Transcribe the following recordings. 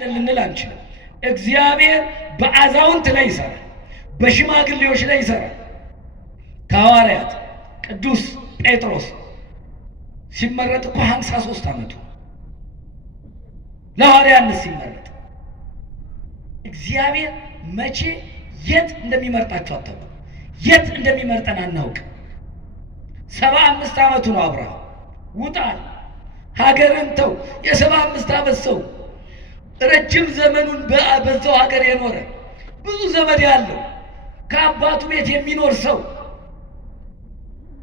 ልንል አንችልም። እግዚአብሔር በአዛውንት ላይ ይሰራል፣ በሽማግሌዎች ላይ ይሰራል። ከሐዋርያት ቅዱስ ጴጥሮስ ሲመረጥ እኮ 53 ዓመቱ ለሐዋርያነት ሲመረጥ እግዚአብሔር መቼ የት እንደሚመርጣቸው አታውቅም። የት እንደሚመርጠን አናውቅ። 75 ዓመቱ ነው አብርሃም። ውጣ ሀገርን ተው። የ75 ዓመት ሰው ረጅም ዘመኑን በዛው ሀገር የኖረ ብዙ ዘመድ ያለው ከአባቱ ቤት የሚኖር ሰው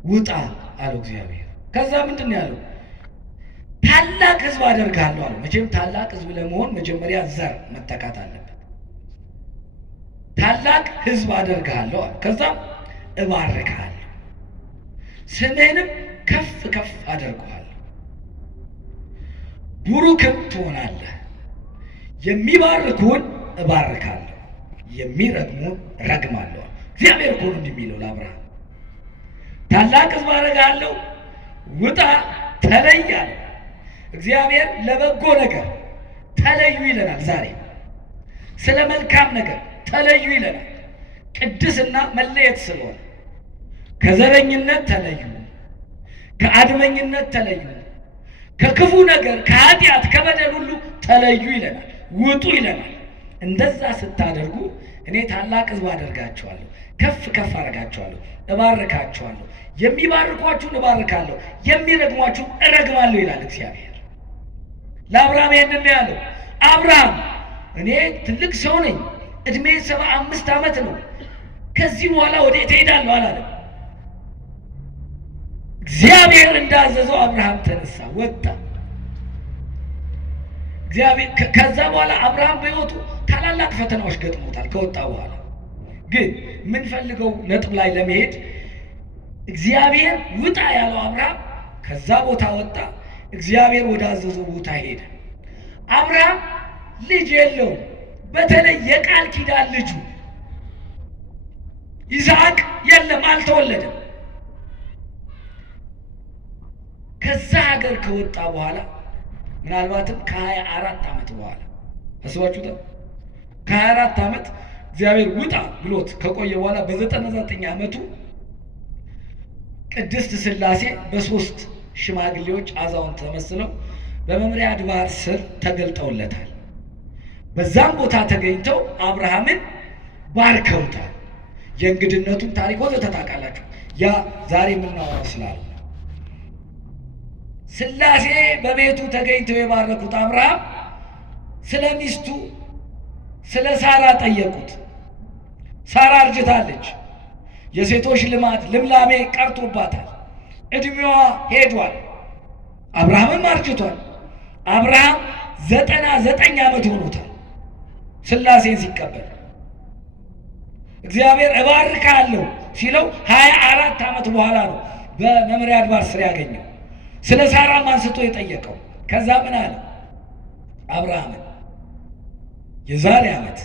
ውጣ አለው እግዚአብሔር። ከዛ ምንድን ነው ያለው? ታላቅ ሕዝብ አደርግሃለሁ አለው። መቼም ታላቅ ሕዝብ ለመሆን መጀመሪያ ዘር መተካት አለበት። ታላቅ ሕዝብ አደርግሃለሁ አለው። ከዛም እባርክሃለሁ፣ ስምህንም ከፍ ከፍ አደርግሃለሁ፣ ቡሩክም ትሆናለህ። የሚባርኩን እባርካለሁ፣ የሚረግሙን ረግማለሁ። እግዚአብሔር እኮ ነው እንዲህ የሚለው ለአብርሃም። ታላቅ ሕዝብ አደርግሃለሁ፣ ውጣ ተለይ አለው። እግዚአብሔር ለበጎ ነገር ተለዩ ይለናል። ዛሬ ስለ መልካም ነገር ተለዩ ይለናል። ቅድስና መለየት ስለሆነ ከዘረኝነት ተለዩ፣ ከአድመኝነት ተለዩ፣ ከክፉ ነገር ከኃጢአት ከበደል ሁሉ ተለዩ ይለናል። ውጡ ይለናል። እንደዛ ስታደርጉ እኔ ታላቅ ሕዝብ አደርጋችኋለሁ፣ ከፍ ከፍ አደርጋችኋለሁ፣ እባርካችኋለሁ፣ የሚባርኳችሁን እባርካለሁ፣ የሚረግሟችሁን እረግማለሁ ይላል እግዚአብሔር። ለአብርሃም ይህንን ያለው አብርሃም እኔ ትልቅ ሰው ነኝ፣ እድሜ 75 ዓመት ነው፣ ከዚህ በኋላ ወዴት እሄዳለሁ አላለም። እግዚአብሔር እንዳዘዘው አብርሃም ተነሳ፣ ወጣ። እግዚአብሔር ከዛ በኋላ አብርሃም በሕይወቱ ታላላቅ ፈተናዎች ገጥሞታል። ከወጣ በኋላ ግን የምንፈልገው ነጥብ ላይ ለመሄድ እግዚአብሔር ውጣ ያለው አብርሃም ከዛ ቦታ ወጣ። እግዚአብሔር ወዳዘዘው ቦታ ሄደ። አብርሃም ልጅ የለውም። በተለይ የቃል ኪዳን ልጁ ይስሐቅ የለም፣ አልተወለደም። ከዛ ሀገር ከወጣ በኋላ ምናልባትም ከ24 ዓመት በኋላ አስባችሁታል። ከ24 ዓመት እግዚአብሔር ውጣ ብሎት ከቆየ በኋላ በ99 ዓመቱ ቅድስት ሥላሴ በሶስት ሽማግሌዎች አዛውንት ተመስለው በመምሪያ አድባር ስር ተገልጠውለታል። በዛም ቦታ ተገኝተው አብርሃምን ባርከውታል። የእንግድነቱን ታሪክ ወዘተ ታውቃላችሁ። ያ ዛሬ የምናወራው ስላለ ሥላሴ በቤቱ ተገኝተው የባረኩት አብርሃም ስለ ሚስቱ ስለ ሳራ ጠየቁት። ሳራ አርጅታለች። የሴቶች ልማድ ልምላሜ ቀርቶባታል። እድሜዋ ሄዷል። አብርሃምም አርጅቷል። አብርሃም 99 ዓመት ሆኖታል ሥላሴን ሲቀበል። እግዚአብሔር እባርካለሁ ሲለው 24 ዓመት በኋላ ነው በመምሪያ አድባር ስር ያገኘው። ስለ ሳራም አንስቶ የጠየቀው። ከዛ ምን አለ? አብርሃምን የዛሬ ዓመት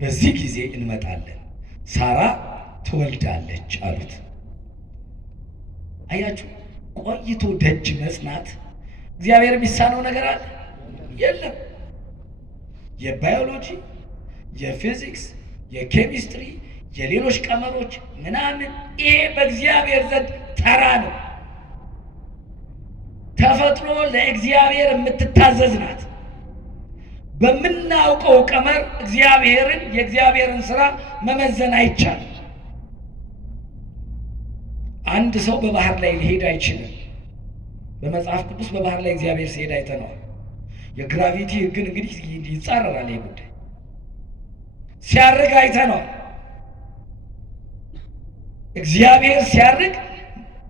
በዚህ ጊዜ እንመጣለን፣ ሳራ ትወልዳለች አሉት። አያችሁ፣ ቆይቶ ደጅ መጽናት እግዚአብሔር የሚሳነው ነገር አለ? የለም። የባዮሎጂ፣ የፊዚክስ፣ የኬሚስትሪ፣ የሌሎች ቀመሮች ምናምን ይሄ በእግዚአብሔር ዘንድ ተራ ነው። ተፈጥሮ ለእግዚአብሔር የምትታዘዝ ናት። በምናውቀው ቀመር እግዚአብሔርን የእግዚአብሔርን ስራ መመዘን አይቻልም። አንድ ሰው በባህር ላይ ሊሄድ አይችልም። በመጽሐፍ ቅዱስ በባህር ላይ እግዚአብሔር ሲሄድ አይተነዋል። የግራቪቲ ሕግን እንግዲህ ይጻረራል። ይህ ጉዳይ ሲያርግ አይተነዋል። እግዚአብሔር ሲያርግ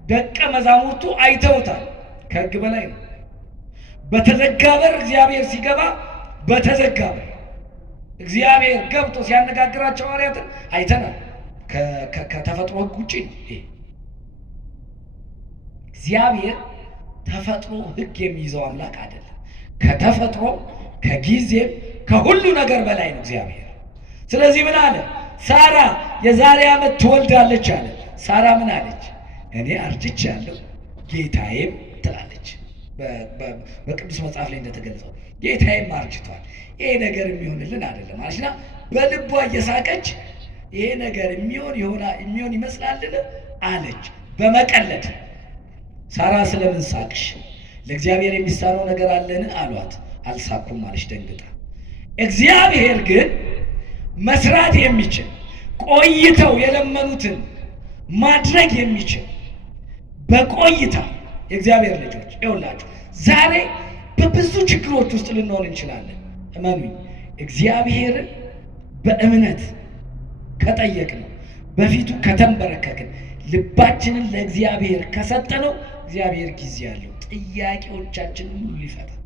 ደቀ መዛሙርቱ አይተውታል። ከሕግ በላይ ነው። በተዘጋ በር እግዚአብሔር ሲገባ በተዘጋ በር እግዚአብሔር ገብቶ ሲያነጋግራቸው ሐዋርያትን አይተናል። ከተፈጥሮ ሕግ ውጪ ነው ይሄ። እግዚአብሔር ተፈጥሮ ሕግ የሚይዘው አምላክ አይደለም። ከተፈጥሮ ከጊዜም ከሁሉ ነገር በላይ ነው እግዚአብሔር። ስለዚህ ምን አለ? ሳራ የዛሬ ዓመት ትወልዳለች አለ። ሳራ ምን አለች? እኔ አርጅቻለሁ ጌታዬም ትላለች። በቅዱስ መጽሐፍ ላይ እንደተገለጸው ጌታዬም አርጅቷል፣ ይሄ ነገር የሚሆንልን አይደለም አለችና በልቧ እየሳቀች ይሄ ነገር የሚሆን ይመስላልን አለች በመቀለድ። ሳራ ስለምን ሳቅሽ? ለእግዚአብሔር የሚሳነው ነገር አለን አሏት። አልሳኩም አለች ደንግጣ። እግዚአብሔር ግን መስራት የሚችል ቆይተው የለመኑትን ማድረግ የሚችል በቆይታ የእግዚአብሔር ልጆች ይኸውላችሁ ዛሬ በብዙ ችግሮች ውስጥ ልንሆን እንችላለን። እመኑኝ እግዚአብሔርን በእምነት ከጠየቅነው በፊቱ ከተንበረከክን ልባችንን ለእግዚአብሔር ከሰጠነው እግዚአብሔር ጊዜ ያለው ጥያቄዎቻችንን ሁሉ ይፈታል።